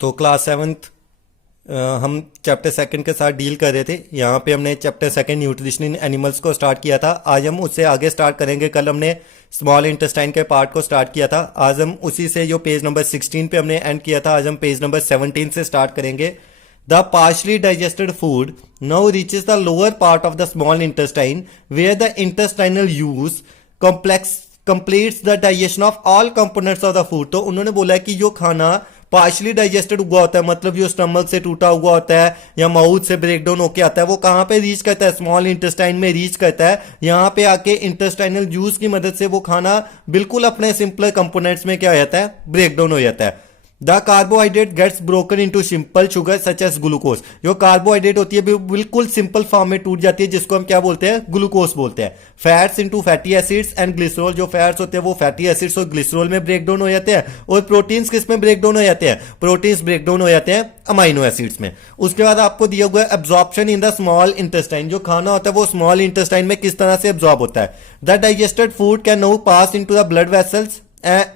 तो class seventh हम chapter second के साथ डील कर रहे थे। यहाँ पे हमने chapter second nutrition in animals को स्टार्ट किया था। आज हम उससे आगे स्टार्ट करेंगे। कल हमने स्मॉल इंटेस्टाइन के पार्ट को स्टार्ट किया था। आज हम उसी से जो पेज नंबर 16 पे हमने एंड किया था, आज हम पेज नंबर 17 से स्टार्ट करेंगे। The partially digested food now reaches the lower part of the small intestine where the intestinal juice complex completes the digestion of all components of the food. तो उन्होंने बोला कि जो खाना पार्शली डाइजेस्टेड हुआ होता है, मतलब जो स्टमक से टूटा हुआ होता है या माउथ से ब्रेक डाउन होकर आता है, वो कहां पे रीच करता है? स्मॉल इंटेस्टाइन में रीच करता है। यहां पे आके इंटेस्टाइनल जूस की मदद से वो खाना बिल्कुल अपने सिंपल कंपोनेंट्स में क्या हो जाता है? ब्रेक डाउन हो जाता है। The carbohydrate gets broken into simple sugar such as glucose. जो कार्बोहाइड्रेट होती है बिल्कुल सिंपल फॉर्म में टूट जाती है, जिसको हम क्या बोलते हैं? ग्लूकोज बोलते हैं। Fats into fatty acids and glycerol. जो फैट्स होते हैं वो फैटी एसिड्स और ग्लिसरॉल में ब्रेक डाउन हो जाते हैं। और प्रोटीन्स किस में ब्रेक डाउन हो जाते हैं? प्रोटीन्स ब्रेक डाउन हो जाते हैं अमाइनो एसिड्स में। उसके बाद आपको दिया हुआ है absorption in the small intestine. जो खाना होता है वो स्मॉल इंटेस्टाइन में किस तरह से एब्जॉर्ब होता है। The digested food can now pass into the blood vessels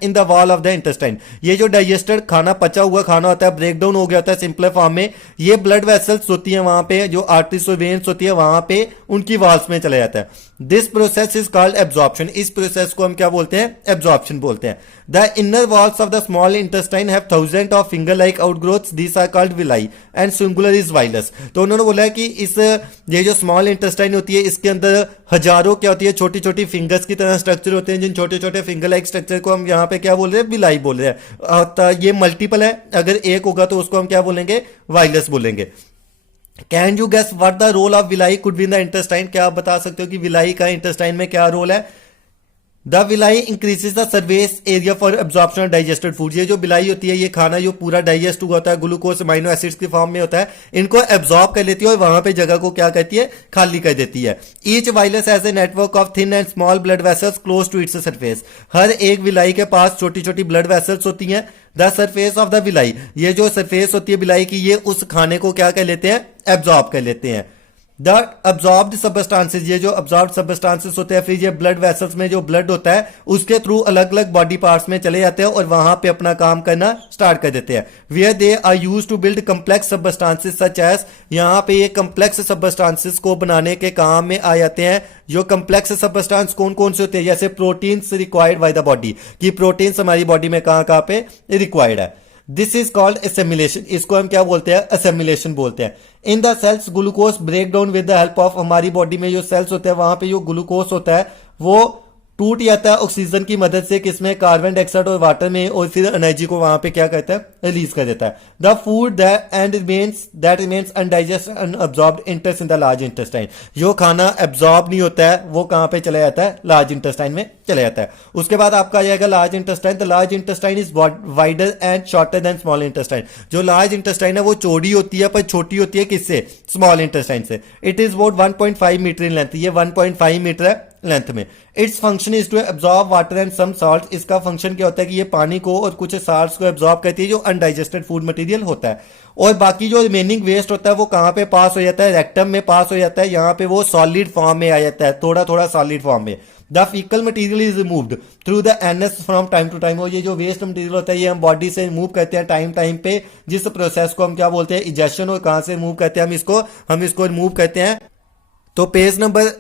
in the wall of the intestine. ये जो डाइजेस्टेड खाना, पचा हुआ खाना होता है, ब्रेक डाउन हो गया होता है सिंपल फॉर्म में, ये ब्लड वेसल्स होती है वहां पे, जो आर्टरीज और वेन्स होती है वहां पे, उनकी वॉल्स में चला जाता है। This process is called absorption. इस प्रोसेस को हम क्या बोलते हैं? एब्जॉर्प्शन बोलते हैं। The inner walls of the small intestine have thousand of finger like outgrowths, this are called villi and singular is villus. तो उन्होंने बोला है कि इस ये जो स्मॉल इंटेस्टाइन होती है, इसके अंदर हजारों क्या होती है? छोटी छोटी फिंगर्स की तरह स्ट्रक्चर होते हैं। जिन छोटे छोटे फिंगर लाइक स्ट्रक्चर को हम यहाँ पे क्या बोल रहे हैं? विलाई बोल रहे हैं। तो ये मल्टीपल है, अगर एक होगा तो उसको हम क्या बोलेंगे? वाइलस बोलेंगे। Can you guess what the role of villi could be in the intestine? क्या आप बता सकते हो कि विलाई का इंटेस्टाइन में क्या रोल है? The villi increases the surface area for absorption of digested food. ये जो विलाई होती है, ये खाना जो पूरा डाइजेस्ट हुआ होता है, ग्लूकोज अमाइनो एसिड्स के फॉर्म में होता है, इनको एब्जॉर्ब कर लेती है और वहां पे जगह को क्या कहती है? खाली कर देती है। Each villus has a network of thin and small blood vessels close to its surface. हर एक विलाई के पास छोटी छोटी ब्लड वेसल्स होती हैं। The surface of the villi, ये जो सरफेस होती है विलाई की, ये उस खाने को क्या कर लेते हैं? एब्जॉर्ब कर लेते हैं। द अब्जॉर्ब्ड सबस्टांसेस, ये जो अब्जॉर्ब सबस्टांसेस होते हैं, फिर ये ब्लड वेसल्स में जो ब्लड होता है उसके थ्रू अलग अलग बॉडी पार्ट्स में चले जाते हैं और वहां पे अपना काम करना स्टार्ट कर देते हैं। Where they are used to build complex substances such as, यहां पे ये कम्प्लेक्स सबस्टांसेस को बनाने के काम में आ जाते हैं। जो कम्प्लेक्स सबस्टांस कौन कौन से होते हैं? जैसे proteins required by the body, कि प्रोटीन्स हमारी बॉडी में कहां कहां पे रिक्वायर्ड है। This is called assimilation. इसको हम क्या बोलते हैं? एसेमिलेशन बोलते हैं। In the cells glucose break down with the help of, हमारी बॉडी में जो सेल्स होते हैं वहां पे जो ग्लूकोज होता है वो टूट जाता है ऑक्सीजन की मदद से, किसमें? कार्बन डाइऑक्साइड और वाटर में, और फिर एनर्जी को वहां पे क्या करता है? रिलीज कर देता है। The food that remains undigested unabsorbed enters in the large intestine. जो खाना एब्जॉर्ब नहीं होता है वो कहां पे चला जाता है? लार्ज इंटेस्टाइन में चला जाता है। उसके बाद आपका आ जाएगा large intestine. The large intestine is wider and shorter than small intestine. जो लार्ज इंटेस्टाइन है वो चौड़ी होती है पर छोटी होती है किससे? स्मॉल इंटेस्टाइन से। It is about 1.5 metre in length. ये 1.5 मीटर है लेंथ में। Its function is to absorb water and some salt. इसका फंक्शन क्या होता है कि ये पानी को और कुछ साल्ट्स को एब्जॉर्ब करती है जो अनडाइजेस्टेड फूड मटेरियल होता है। और बाकी जो रिमेनिंग वेस्ट होता है वो कहां पे पास हो जाता है? रेक्टम में पास हो जाता है। यहां पे वो सॉलिड फॉर्म में आ जाता है, थोड़ा थोड़ा सॉलिड फॉर्म में। The faecal material is removed through the anus from time to time. और ये जो वेस्ट मटेरियल होता है ये हम बॉडी से रिमूव करते हैं टाइम टाइम पे, जिस प्रोसेस को हम क्या बोलते हैं? इजेक्शन। और कहां से रिमूव करते हैं? हम इसको रिमूव करते हैं। तो पेज नंबर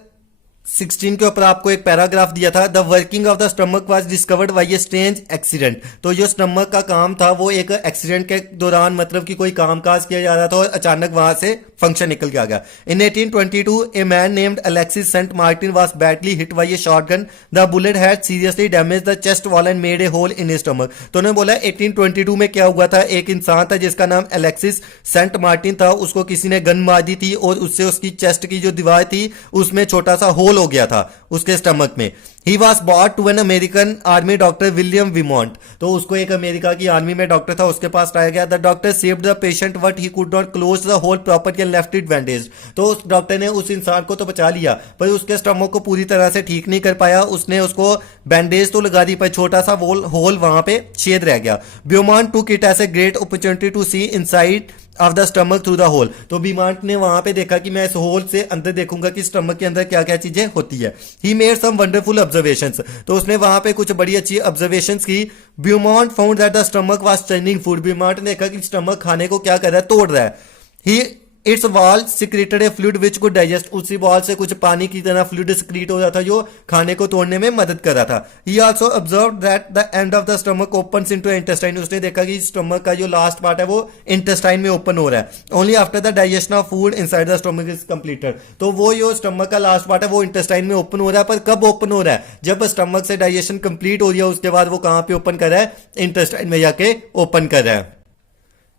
16 के ऊपर आपको एक पैराग्राफ दिया था। The working of the stomach was discovered by a strange accident. तो जो स्टमक का काम था वो एक एक्सीडेंट के दौरान, मतलब कि कोई कामकाज किया जा रहा था और अचानक वहां से फंक्शन निकल के आ गया। In 1822 a man named Alexis Saint Martin was badly hit by a shotgun. The bullet had seriously damage the chest wall and made a hole in his stomach. तो उन्होंने बोला 1822 में क्या हुआ था? एक इंसान था जिसका नाम अलेक्सिस सेंट मार्टिन था, उसको किसी ने गन मार दी थी और उससे उसकी चेस्ट की जो दीवार थी उसमें छोटा सा होल हो गया था उसके स्टमक में। He was bought to an American army doctor William Beaumont. तो उसको एक अमेरिका की आर्मी में डॉक्टर था, उसके पास लाया गया। The doctor saved the patient but he could not close the hole properly and left it bandage. तो उस डॉक्टर ने उस इंसान को तो बचा लिया पर उसके स्टमक को पूरी तरह से ठीक नहीं कर पाया। उसने उसको बैंडेज तो लगा दी पर छोटा सा होल वहां पे छेद रह गया। Beaumont took it as a great opportunity to see inside of the stomach through the hole. तो बीमांट ने वहां पे देखा कि मैं इस होल से अंदर देखूंगा कि स्टमक के अंदर क्या क्या चीजें होती है। He made some wonderful observations, तो उसने वहां पे कुछ बड़ी अच्छी ऑब्जर्वेशंस की। Beaumont found that the stomach was churning food, Beaumont ने देखा कि स्टमक खाने को क्या कर रहा है, तोड़ रहा है। He its wall secreted a fluid which को डाइजेस्ट, उसी वॉल से कुछ पानी की तरह फ्लूइड सिक्रीट हो रहा था जो खाने को तोड़ने में मदद कर रहा था। ही also observe that the end of the stomach opens into intestine, उसने देखा कि स्टमक का जो लास्ट पार्ट है वो इंटेस्टाइन में ओपन हो रहा है। Only after the digestion of food inside the stomach is completed, तो वो जो स्टमक का लास्ट पार्ट है वो इंटेस्टाइन में ओपन हो रहा है। पर कब ओपन हो रहा है, जब स्टमक से डाइजेशन कंप्लीट हो रही है उसके बाद वो कहां पे ओपन कर रहा है, इंटेस्टाइन में जाके ओपन कर रहा है।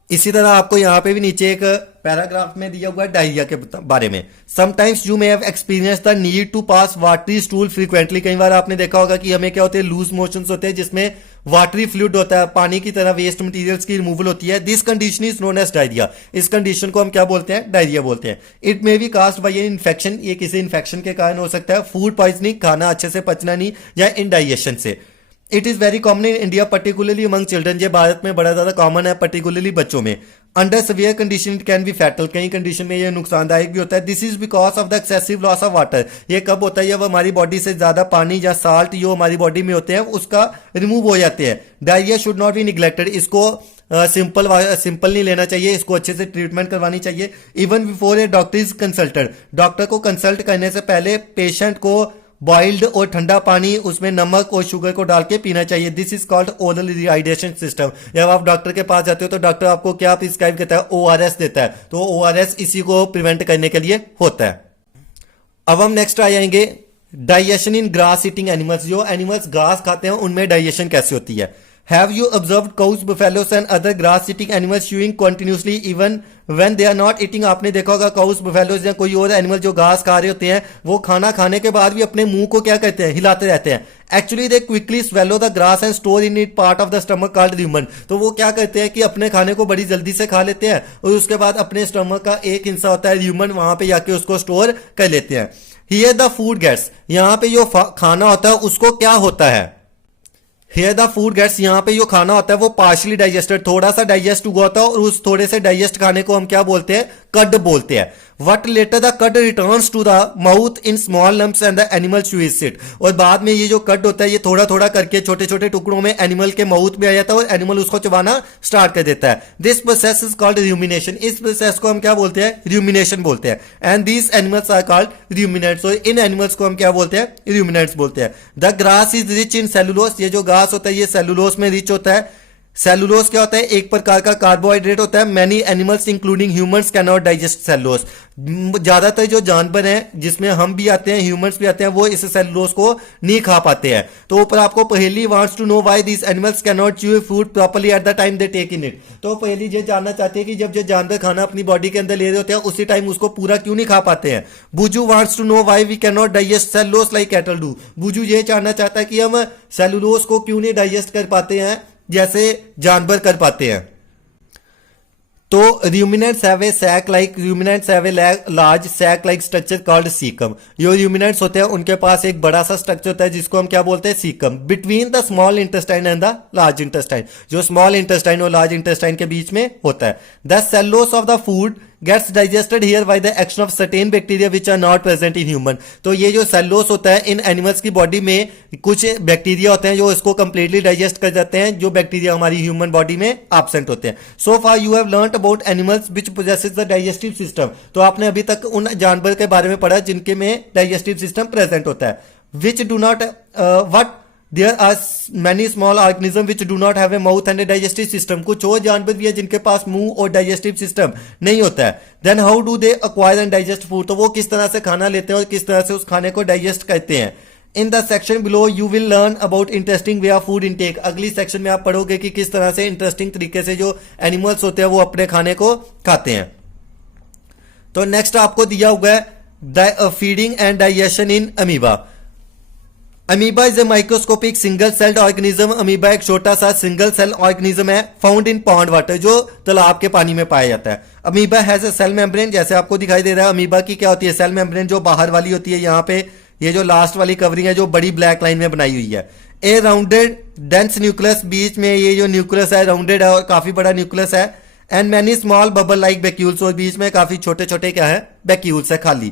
इसी तरह आपको यहां पे भी नीचे एक पैराग्राफ में दिया हुआ है डायरिया के बारे में। Sometimes you may have experience the need to pass watery stool frequently, कई बार आपने देखा होगा कि हमें क्या होते हैं, लूज मोशंस होते हैं जिसमें वाटरी फ्लूइड होता है, पानी की तरह वेस्ट मटेरियल्स की रिमूवल होती है। This condition is known as diarrhoea, इस कंडीशन को हम क्या बोलते हैं, डायरिया बोलते हैं। It may be caused by an infection, ये किसी इन्फेक्शन के कारण हो सकता है, फूड पॉइजनिंग, खाना अच्छे से पचना नहीं, या इनडाइजेशन से। It is very common in India particularly among children, ये भारत में बड़ा ज्यादा कॉमन है पर्टिकुलरली बच्चों में। Under severe condition it can be fatal, कई कंडीशन में ये नुकसानदायक भी होता है। This is because of the excessive loss of water, ये कब होता है, जब हमारी बॉडी से ज्यादा पानी या साल्ट जो हमारी बॉडी में होते हैं उसका रिमूव हो जाते हैं। Diarrhoea should not be neglected, इसको सिंपल नहीं लेना चाहिए, इसको अच्छे से ट्रीटमेंट करवानी चाहिए। Even before A doctor is consulted, doctor को कंसल्ट करने से पहले पेशेंट को बॉइल्ड और ठंडा पानी, उसमें नमक और शुगर को डाल के पीना चाहिए। This is called oral rehydration system. जब आप डॉक्टर के पास जाते हो तो डॉक्टर आपको क्या प्रिस्क्राइब करता है, ORS देता है, तो ORS इसी को प्रिवेंट करने के लिए होता है। अब हम नेक्स्ट आ जाएंगे डाइजेशन इन ग्रास ईटिंग एनिमल्स, जो एनिमल्स घास खाते हैं उनमें डाइजेशन कैसे होती है। Have you observed cows, buffaloes and other grass-eating animals chewing continuously even when they are not eating? आपने देखा होगा काउस, बुफेलोज या कोई और एनिमल जो घास खा रहे होते हैं वो खाना खाने के बाद भी अपने मुंह को क्या करते हैं, हिलाते रहते हैं। Actually they quickly swallow the grass and store in it part of the stomach called lumen, तो वो क्या करते हैं कि अपने खाने को बड़ी जल्दी से खा लेते हैं और उसके बाद अपने स्टमक का एक हिस्सा होता है ल्यूमन, वहां पे जाके उसको स्टोर कर लेते हैं। हियर द फूड गेट्स, यहाँ पे जो खाना होता है उसको क्या होता है, हियर द फूड गेट्स, यहाँ पे जो खाना होता है वो पार्शली डाइजेस्टेड, थोड़ा सा डाइजेस्ट हुआ होता है और उस थोड़े से डाइजेस्ट खाने को हम क्या बोलते हैं, कड बोलते हैं। What later the cud returns to the mouth in small lumps and the animal chews it, और बाद में ये जो कड होता है ये थोड़ा थोड़ा करके छोटे छोटे टुकड़ों में एनिमल के माउथ में आ जाता है और एनिमल उसको चबाना स्टार्ट कर देता है। This process is called rumination, इस प्रोसेस को हम क्या बोलते हैं, र्यूमिनेशन बोलते हैं। And these animals are called ruminants, और इन एनिमल्स को हम क्या बोलते हैं, र्यूमिनेट्स बोलते हैं। The grass is rich in cellulose, ये जो घास होता है ये सेलुलोस में रिच होता है। सेलुलोस क्या होता है, एक प्रकार का कार्बोहाइड्रेट होता है। Many animals including humans can not digest cellulose, ज्यादातर जो जानवर हैं जिसमें हम भी आते हैं, ह्यूमंस भी आते हैं, वो इस सेलुलोस को नहीं खा पाते हैं। तो ऊपर आपको पहली wants to know why this animals can not chew food properly at the time they take in it, तो पहली ये जानना चाहते हैं कि जब जो जानवर खाना अपनी बॉडी के अंदर ले रहे होते हैं उसी टाइम उसको पूरा क्यों नहीं खा पाते हैं। Boojho wants to know why we can not digest cellulose like cattle do, Boojho ये जानना चाहता है कि हम सेलुलोस को क्यों नहीं डाइजेस्ट कर पाते हैं जैसे जानवर कर पाते हैं। तो ruminants have a sac like, ruminants have a large sac like structure called cecum, जो ruminants होते हैं उनके पास एक बड़ा सा स्ट्रक्चर होता है जिसको हम क्या बोलते हैं, caecum. Between the small intestine and the large intestine, जो स्मॉल इंटेस्टाइन और लार्ज इंटेस्टाइन के बीच में होता है। The cellulose of the food gets digested here by the action of certain bacteria which are not present in human, तो ये जो cellulose होता है इन एनिमल्स की बॉडी में कुछ बैक्टीरिया होते हैं जो इसको कंप्लीटली डाइजेस्ट कर जाते हैं, जो बैक्टीरिया हमारी ह्यूमन बॉडी में एब्सेंट होते हैं। So far you have learned about animals which possesses the digestive system, तो आपने अभी तक उन जानवर के बारे में पढ़ा जिनके में डाइजेस्टिव सिस्टम प्रेजेंट होता है। Which do not what There are many small organisms which do not have a mouth and a digestive system, कुछ और जानवर भी है जिनके पास मुंह और डाइजेस्टिव सिस्टम नहीं होता है। Then how do they acquire and digest food, तो वो किस तरह से खाना लेते हैं और किस तरह से उस खाने को डाइजेस्ट करते हैं। In the section below you will learn about interesting way of food intake, अगली सेक्शन में आप पढ़ोगे कि किस तरह से इंटरेस्टिंग तरीके से जो एनिमल्स होते हैं वो अपने खाने को खाते हैं। तो नेक्स्ट आपको दिया हुआ है feeding and digestion in amoeba. Amoeba is a microscopic single celled organism, amoeba एक छोटा सा सिंगल सेल ऑर्गेनिज्म है, फाउंड इन पॉन्ड वाटर, जो तालाब के पानी में पाया जाता है। Amoeba has a cell membrane, जैसे आपको दिखाई दे रहा है अमीबा की क्या होती है, सेल मेम्ब्रेन जो बाहर वाली होती है, यहाँ पे ये जो लास्ट वाली कवरिंग है जो बड़ी ब्लैक लाइन में बनाई हुई है। ए राउंडेड डेंस न्यूक्लियस, बीच में ये जो न्यूक्लियस है राउंडेड है और काफी बड़ा न्यूक्लियस है। And many small bubble like vacuoles, और बीच में काफी छोटे छोटे क्या है वैक्यूल्स है खाली।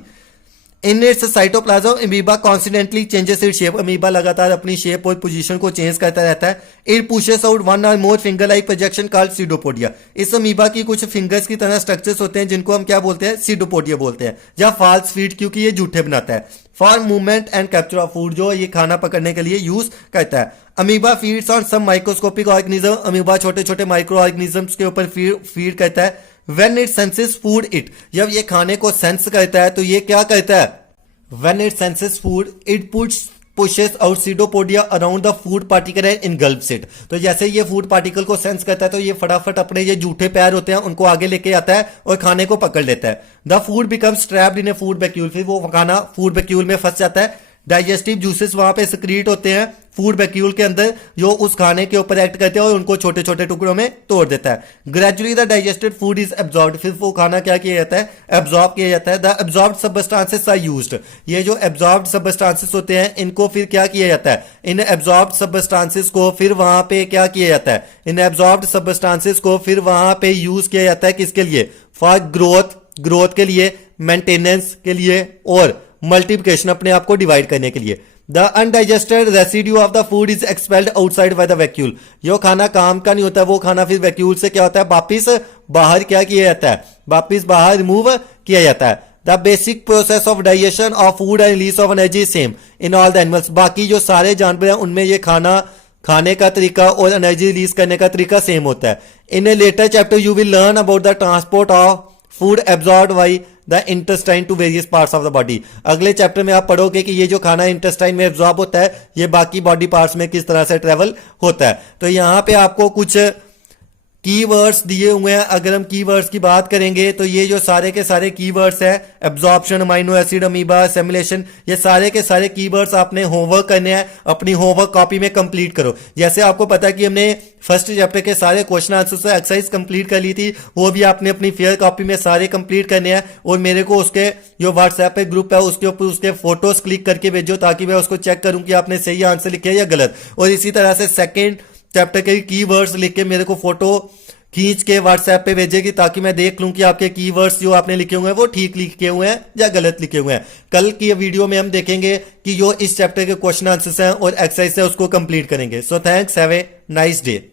In its cytoplasm amoeba constantly changes it shape, amoeba लगातार अपनी शेप और पोजीशन को चेंज करता रहता है। It pushes out one or more finger like projection called pseudopodia, इस अमीबा की कुछ फिंगर्स की तरह स्ट्रक्चर्स होते हैं जिनको हम क्या बोलते हैं सीडोपोडिया बोलते हैं, या फॉल्स फीट क्योंकि ये जूठे बनाता है। For movement and capture of food, जो ये खाना पकड़ने के लिए यूज करता है। Amoeba feeds on some microscopic organism, amoeba छोटे छोटे माइक्रो ऑर्गेनिजम्स के ऊपर फीड करता है। When it senses food it, जब ये खाने को सेंस करता है तो ये क्या करता है, when it senses food it pushes out pseudopodia around the food particle and engulfs it, तो जैसे ये फूड पार्टिकल को सेंस करता है तो ये फटाफट अपने ये जूठे पैर होते हैं उनको आगे लेके आता है और खाने को पकड़ लेता है। The food becomes trapped in A food vacuole, फिर वो खाना फूड वैक्यूल में फंस जाता है। डाइजेस्टिव जूसेस वहां पे सिक्रीट होते हैं फूड वैक्यूल के अंदर जो उस खाने के ऊपर एक्ट करते हैं और उनको छोटे छोटे टुकड़ों में तोड़ देता है। Gradually the digested food is absorbed, फिर वो खाना क्या किया जाता है एब्जॉर्ब किया जाता है। The absorbed substances are used, ये जो एब्जॉर्ब्ड सबस्टांसेस होते हैं इनको फिर क्या किया जाता है, इन एब्जॉर्ब्ड सबस्टांसेस को फिर वहां पे क्या किया जाता है, इन एब्जॉर्ब्ड सबस्टांसेस को फिर वहां पे यूज किया जाता है किसके लिए, फॉर ग्रोथ के लिए, मेंटेनेंस के लिए और मल्टीप्लिकेशन अपने आप को डिवाइड करने के लिए। The undigested residue of the food is expelled outside by the vacuole, जो खाना काम का नहीं होता वो खाना फिर वैक्यूल से क्या होता है वापिस बाहर क्या किया जाता है, वापिस बाहर रिमूव किया जाता है। The basic process of digestion of food and release of energy same in all the animals, बाकी जो सारे जानवर हैं उनमें ये खाने का तरीका और एनर्जी रिलीज करने का तरीका सेम होता है। In a later chapter you will learn about the transport of food absorbed by the intestine to various parts of the body, अगले चैप्टर में आप पढ़ोगे कि ये जो खाना इंटेस्टाइन में एब्जॉर्ब होता है ये बाकी बॉडी पार्ट्स में किस तरह से ट्रेवल होता है। तो यहां पे आपको कुछ कीवर्ड्स दिए हुए हैं, अगर हम कीवर्ड्स की बात करेंगे तो ये जो सारे के सारे कीवर्ड्स हैं absorption, amino acid, amoeba, assimilation, ये सारे के सारे कीवर्ड्स आपने होमवर्क करने हैं, अपनी होमवर्क कॉपी में कंप्लीट करो। जैसे आपको पता है कि हमने फर्स्ट चैप्टर के सारे क्वेश्चन आंसर से एक्सरसाइज कंप्लीट कर ली थी, वो भी आपने अपनी फेयर कॉपी में सारे कंप्लीट करने हैं और मेरे को उसके जो व्हाट्सएप पे ग्रुप है उसके ऊपर उसके फोटोज क्लिक करके भेजो ताकि मैं उसको चेक करूं कि आपने सही आंसर लिखे या गलत। और इसी तरह से सेकेंड चैप्टर के कीवर्ड्स लिख के मेरे को फोटो खींच के व्हाट्सएप पे भेजेगी ताकि मैं देख लूं कि आपके कीवर्ड्स जो आपने लिखे हुए हैं वो ठीक लिखे हुए हैं या गलत लिखे हुए हैं। कल की वीडियो में हम देखेंगे कि जो इस चैप्टर के क्वेश्चन आंसर्स हैं और एक्सरसाइज है उसको कंप्लीट करेंगे। So thanks, have a nice day.